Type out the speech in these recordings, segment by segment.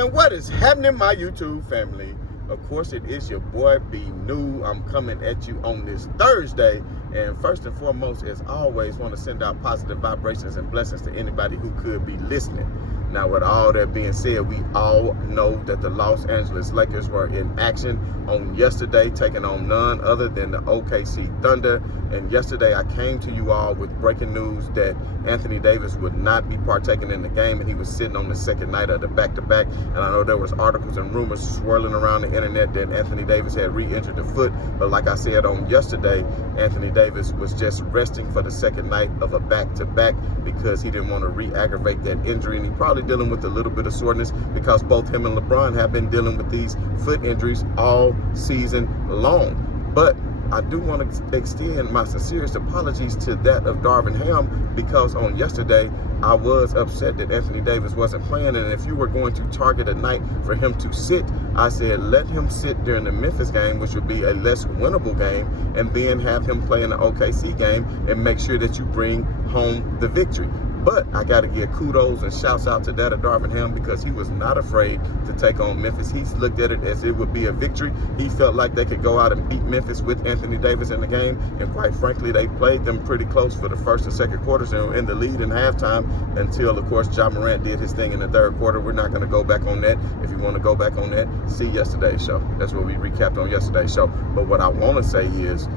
And what is happening, my YouTube family? Of course, it is your boy B New. I'm coming at you on this Thursday. And first and foremost, as always, want to send out positive vibrations and blessings to anybody who could be listening. Now, with all that being said, we all know that the Los Angeles Lakers were in action on yesterday, taking on none other than the OKC Thunder. And yesterday, I came to you all with breaking news that Anthony Davis would not be partaking in the game, and he was sitting on the second night of the back-to-back. And I know there was articles and rumors swirling around the internet that Anthony Davis had re-injured the foot. But like I said on yesterday, Anthony Davis was just resting for the second night of a back-to-back because he didn't want to re-aggravate that injury, and he probably dealing with a little bit of soreness because both him and LeBron have been dealing with these foot injuries all season long. But I do want to extend my sincerest apologies to that of Darvin Ham, because on yesterday I was upset that Anthony Davis wasn't playing, and if you were going to target a night for him to sit, I said let him sit during the Memphis game, which would be a less winnable game, and then have him play in the OKC game and make sure that you bring home the victory. But I got to give kudos and shouts out to that of Darvin Ham, because he was not afraid to take on Memphis. He looked at it as it would be a victory. He felt like they could go out and beat Memphis with Anthony Davis in the game. And quite frankly, they played them pretty close for the first and second quarters and were in the lead in halftime until, of course, Ja Morant did his thing in the third quarter. We're not going to go back on that. If you want to go back on that, see yesterday's show. That's what we recapped on yesterday's show. But what I want to say is,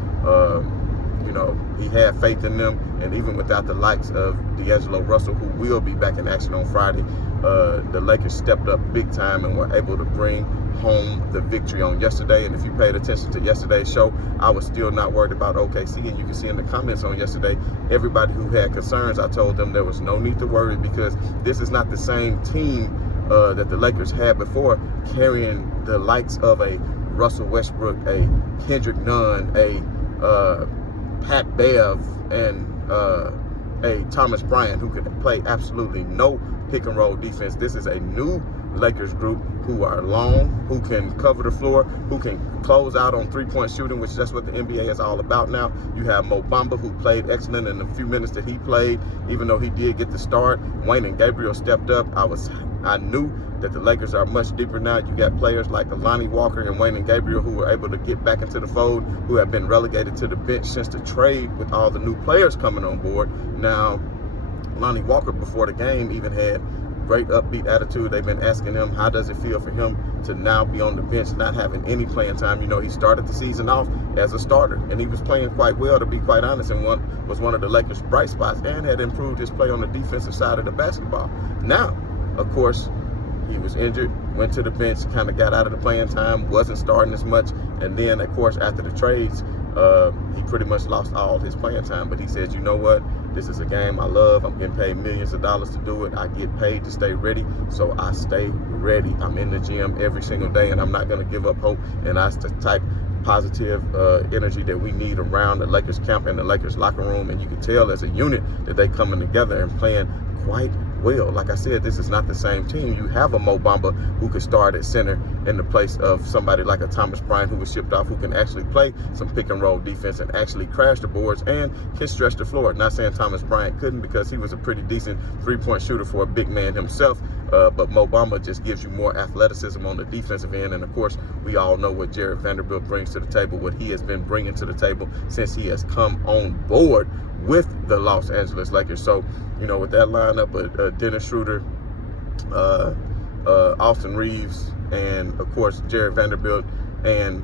he had faith in them, and even without the likes of D'Angelo Russell, who will be back in action on Friday, the Lakers stepped up big time and were able to bring home the victory on yesterday. And if you paid attention to yesterday's show, I was still not worried about OKC, and you can see in the comments on yesterday, everybody who had concerns, I told them there was no need to worry, because this is not the same team that the Lakers had before, carrying the likes of a Russell Westbrook, a Kendrick Nunn, a Pat Bev, and a Thomas Bryant, who could play absolutely no pick and roll defense. This is a new Lakers group who are long, who can cover the floor, who can close out on three-point shooting, which that's what the NBA is all about now. You have Mo Bamba, who played excellent in the few minutes that he played, even though he did get the start. Wayne and Gabriel stepped up. I knew that the Lakers are much deeper now. You got players like Lonnie Walker and Wayne and Gabriel who were able to get back into the fold, who have been relegated to the bench since the trade with all the new players coming on board. Now, Lonnie Walker before the game even had great upbeat attitude. They've been asking him, how does it feel for him to now be on the bench, not having any playing time? He started the season off as a starter, and he was playing quite well, to be quite honest, and was one of the Lakers' bright spots, and had improved his play on the defensive side of the basketball. Now, of course, he was injured, went to the bench, kind of got out of the playing time, wasn't starting as much, and then, of course, after the trades, he pretty much lost all his playing time. But he said, you know what? This is a game I love. I'm getting paid millions of dollars to do it. I get paid to stay ready, so I stay ready. I'm in the gym every single day, and I'm not going to give up hope. And that's the type positive energy that we need around the Lakers camp and the Lakers locker room. And you can tell as a unit that they coming together and playing quite well. Like I said, this is not the same team. You have a Mo Bamba who could start at center in the place of somebody like a Thomas Bryant who was shipped off, who can actually play some pick and roll defense and actually crash the boards and can stretch the floor. Not saying Thomas Bryant couldn't, because he was a pretty decent three-point shooter for a big man himself, but Mo Bamba just gives you more athleticism on the defensive end. And of course, we all know what Jared Vanderbilt brings to the table, what he has been bringing to the table since he has come on board with the Los Angeles Lakers. So, with that lineup, Dennis Schroeder, Austin Reeves, and of course Jared Vanderbilt and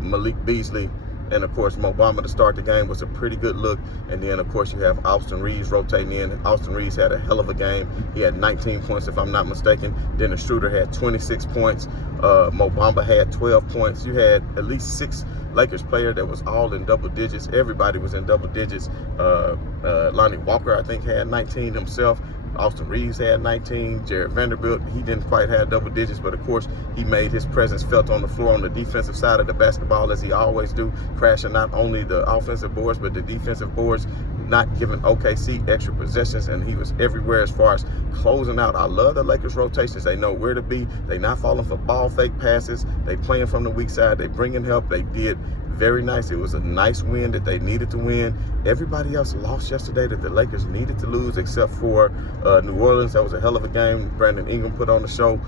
Malik Beasley, and of course Mo Bamba to start the game was a pretty good look. And then of course you have Austin Reeves rotating in, and Austin Reeves had a hell of a game. He had 19 points if I'm not mistaken. Dennis Schroeder had 26 points. Mo Bamba had 12 points. You had at least 6 Lakers player that was all in double digits. Everybody was in double digits. Lonnie Walker, I think, had 19 himself. Austin Reeves had 19. Jared Vanderbilt, he didn't quite have double digits, but of course he made his presence felt on the floor on the defensive side of the basketball, as he always do, crashing not only the offensive boards but the defensive boards, not giving OKC extra possessions, and he was everywhere as far as closing out. I love the Lakers rotations. They know where to be. They not falling for ball fake passes. They playing from the weak side. They bringing help. They did Very nice. It was a nice win that they needed to win. Everybody else lost yesterday that the Lakers needed to lose, except for New Orleans. That was a hell of a game. Brandon Ingram put on the show.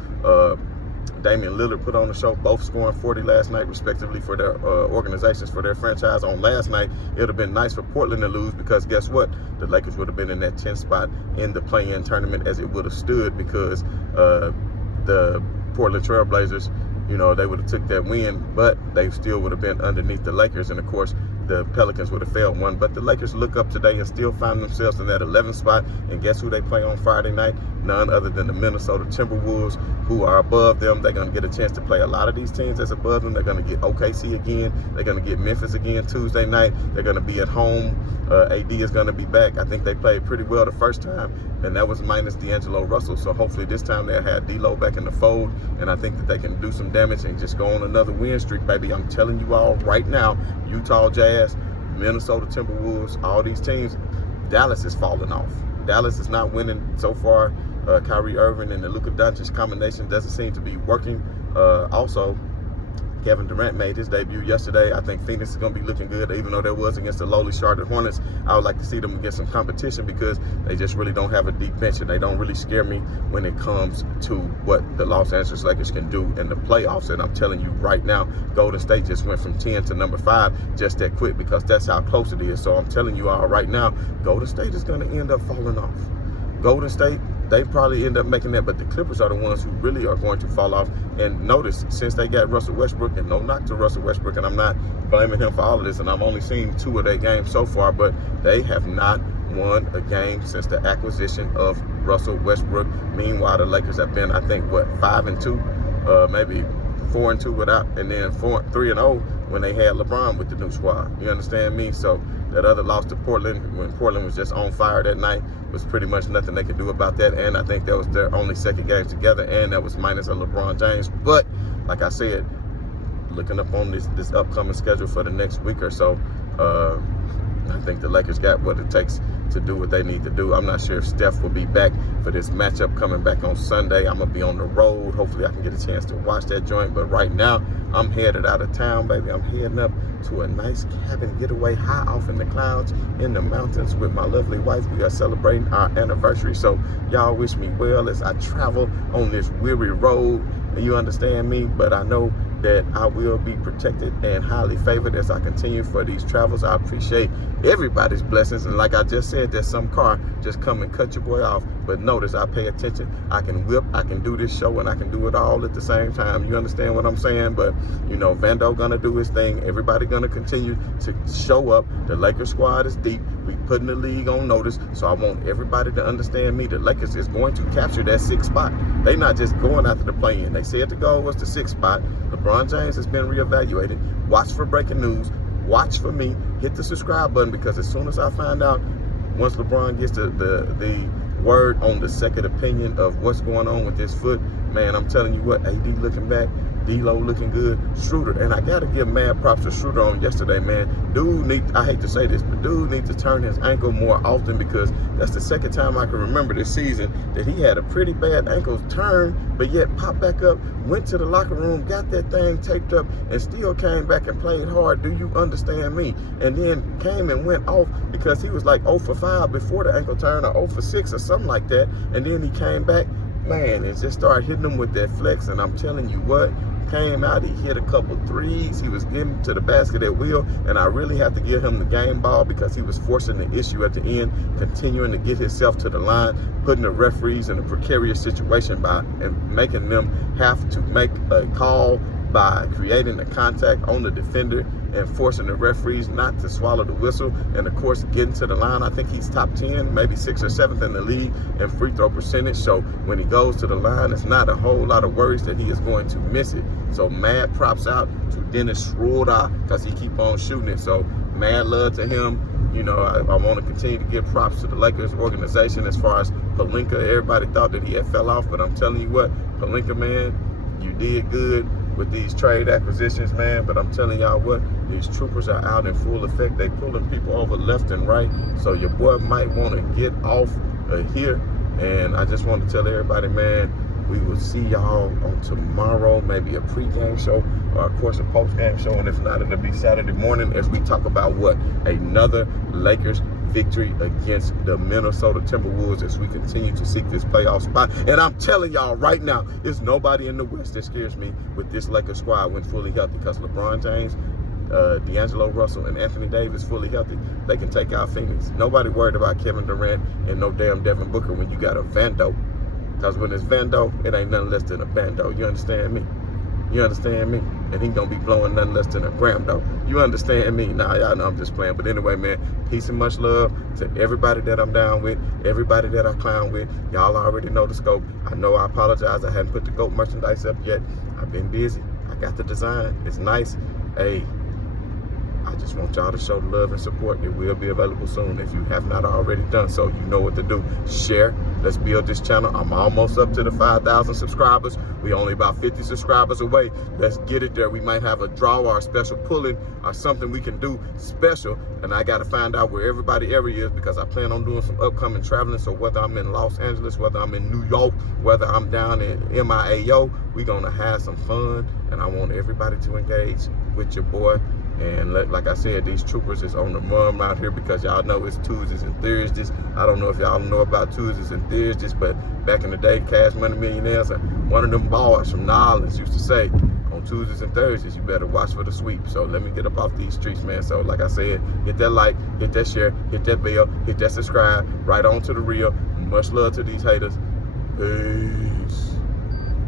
Damian Lillard put on the show, both scoring 40 last night, respectively, for their organizations, for their franchise. On last night, it would have been nice for Portland to lose because guess what? The Lakers would have been in that 10th spot in the play-in tournament as it would have stood because the Portland Trailblazers, you know, they would have took that win, but they still would have been underneath the Lakers. And, of course, the Pelicans would have failed one. But the Lakers look up today and still find themselves in that 11th spot. And guess who they play on Friday night? None other than the Minnesota Timberwolves, who are above them. They're going to get a chance to play a lot of these teams that's above them. They're going to get OKC again. They're going to get Memphis again Tuesday night. They're going to be at home. AD is going to be back. I think they played pretty well the first time, and that was minus D'Angelo Russell. So hopefully this time they'll have D'Lo back in the fold, and I think that they can do some damage and just go on another win streak, baby. I'm telling you all right now, Utah Jazz, Minnesota Timberwolves, all these teams, Dallas is falling off. Dallas is not winning so far. Kyrie Irving and the Luka Doncic combination doesn't seem to be working. Also, Kevin Durant made his debut yesterday. I think Phoenix is going to be looking good, even though that was against the lowly Charlotte Hornets. I would like to see them against some competition because they just really don't have a deep bench, and they don't really scare me when it comes to what the Los Angeles Lakers can do in the playoffs. And I'm telling you right now, Golden State just went from 10 to number 5 just that quick because that's how close it is. So I'm telling you all right now, Golden State is going to end up falling off. Golden State, they probably end up making that, but the Clippers are the ones who really are going to fall off. And notice, since they got Russell Westbrook, and no knock to Russell Westbrook, and I'm not blaming him for all of this, and I've only seen 2 of their games so far, but they have not won a game since the acquisition of Russell Westbrook. Meanwhile, the Lakers have been, I think, 5-2, maybe 4-2 without, and then 3-0 when they had LeBron with the new squad. You understand me? So that other loss to Portland, when Portland was just on fire that night, was pretty much nothing they could do about that. And I think that was their only second game together, and that was minus a LeBron James. But like I said, looking up on this upcoming schedule for the next week or so, I think the Lakers got what it takes to do what they need to do. I'm not sure if Steph will be back for this matchup coming back on Sunday. I'm going to be on the road. Hopefully I can get a chance to watch that joint. But right now, I'm headed out of town, baby. I'm heading up to a nice cabin getaway high off in the clouds in the mountains with my lovely wife. We are celebrating our anniversary. So y'all wish me well as I travel on this weary road. You understand me? But I know that I will be protected and highly favored as I continue for these travels. I appreciate everybody's blessings. And like I just said, there's some car just come and cut your boy off. But notice I pay attention. I can whip, I can do this show, and I can do it all at the same time. You understand what I'm saying? But, you know, Vando gonna do his thing. Everybody gonna continue to show up. The Lakers squad is deep. We putting the league on notice. So I want everybody to understand me. The Lakers is going to capture that 6th spot. They not just going after the play-in. They said the goal was the 6th spot. LeBron James has been reevaluated. Watch for breaking news. Watch for me. Hit the subscribe button because as soon as I find out, once LeBron gets the word on the second opinion of what's going on with his foot, man, I'm telling you what, AD looking back, D'Lo looking good, Schroeder, and I got to give mad props to Schroeder on yesterday, man. I hate to say this, but dude needs to turn his ankle more often because that's the second time I can remember this season that he had a pretty bad ankle turn, but yet popped back up, went to the locker room, got that thing taped up, and still came back and played hard. Do you understand me? And then came and went off because he was like 0 for 5 before the ankle turn or 0 for 6 or something like that, and then he came back, man, and just started hitting them with that flex, and I'm telling you what, came out, he hit a couple threes, he was getting to the basket at will, and I really have to give him the game ball because he was forcing the issue at the end, continuing to get himself to the line, putting the referees in a precarious situation by and making them have to make a call by creating a contact on the defender and forcing the referees not to swallow the whistle, and of course getting to the line. I think he's top 10, maybe 6th or 7th in the league in free throw percentage. So when he goes to the line, it's not a whole lot of worries that he is going to miss it. So mad props out to Dennis Schroeder because he keep on shooting it. So mad love to him. You know, I want to continue to give props to the Lakers organization as far as Pelinka. Everybody thought that he had fell off, but I'm telling you what, Pelinka, man, you did good with these trade acquisitions, man. But I'm telling y'all what, these troopers are out in full effect. They pulling people over left and right. So your boy might want to get off here. And I just want to tell everybody, man, We will see y'all on tomorrow, maybe a pregame show or, of course, a postgame show. And if not, it'll be Saturday morning as we talk about what? Another Lakers victory against the Minnesota Timberwolves as we continue to seek this playoff spot. And I'm telling y'all right now, there's nobody in the West that scares me with this Lakers squad when fully healthy, because LeBron James, D'Angelo Russell, and Anthony Davis fully healthy. They can take out Phoenix. Nobody worried about Kevin Durant and no damn Devin Booker when you got a Vando. Because when it's Vando, it ain't nothing less than a Vando. You understand me? You understand me? And he gonna be blowing nothing less than a gram though. You understand me? Nah, y'all know I'm just playing. But anyway, man, peace and much love to everybody that I'm down with, everybody that I clown with. Y'all already know the scope. I know I apologize. I hadn't put the GOAT merchandise up yet. I've been busy. I got the design. It's nice. Hey, I just want y'all to show the love and support. It will be available soon if you have not already done so. You know what to do. Share. Let's build this channel. I'm almost up to the 5,000 subscribers. We only about 50 subscribers away. Let's get it there. We might have a draw or a special pull-in or something we can do special. And I got to find out where everybody area is, because I plan on doing some upcoming traveling. So whether I'm in Los Angeles, whether I'm in New York, whether I'm down in MIAO, we're going to have some fun. And I want everybody to engage with your boy. And like I said, these troopers is on the run out here, because y'all know it's Tuesdays and Thursdays. I don't know if y'all know about Tuesdays and Thursdays, but back in the day, Cash Money Millionaires, one of them boys from Nolens used to say, on Tuesdays and Thursdays, you better watch for the sweep. So let me get up off these streets, man. So like I said, hit that like, hit that share, hit that bell, hit that subscribe, right on to the real. Much love to these haters. Peace.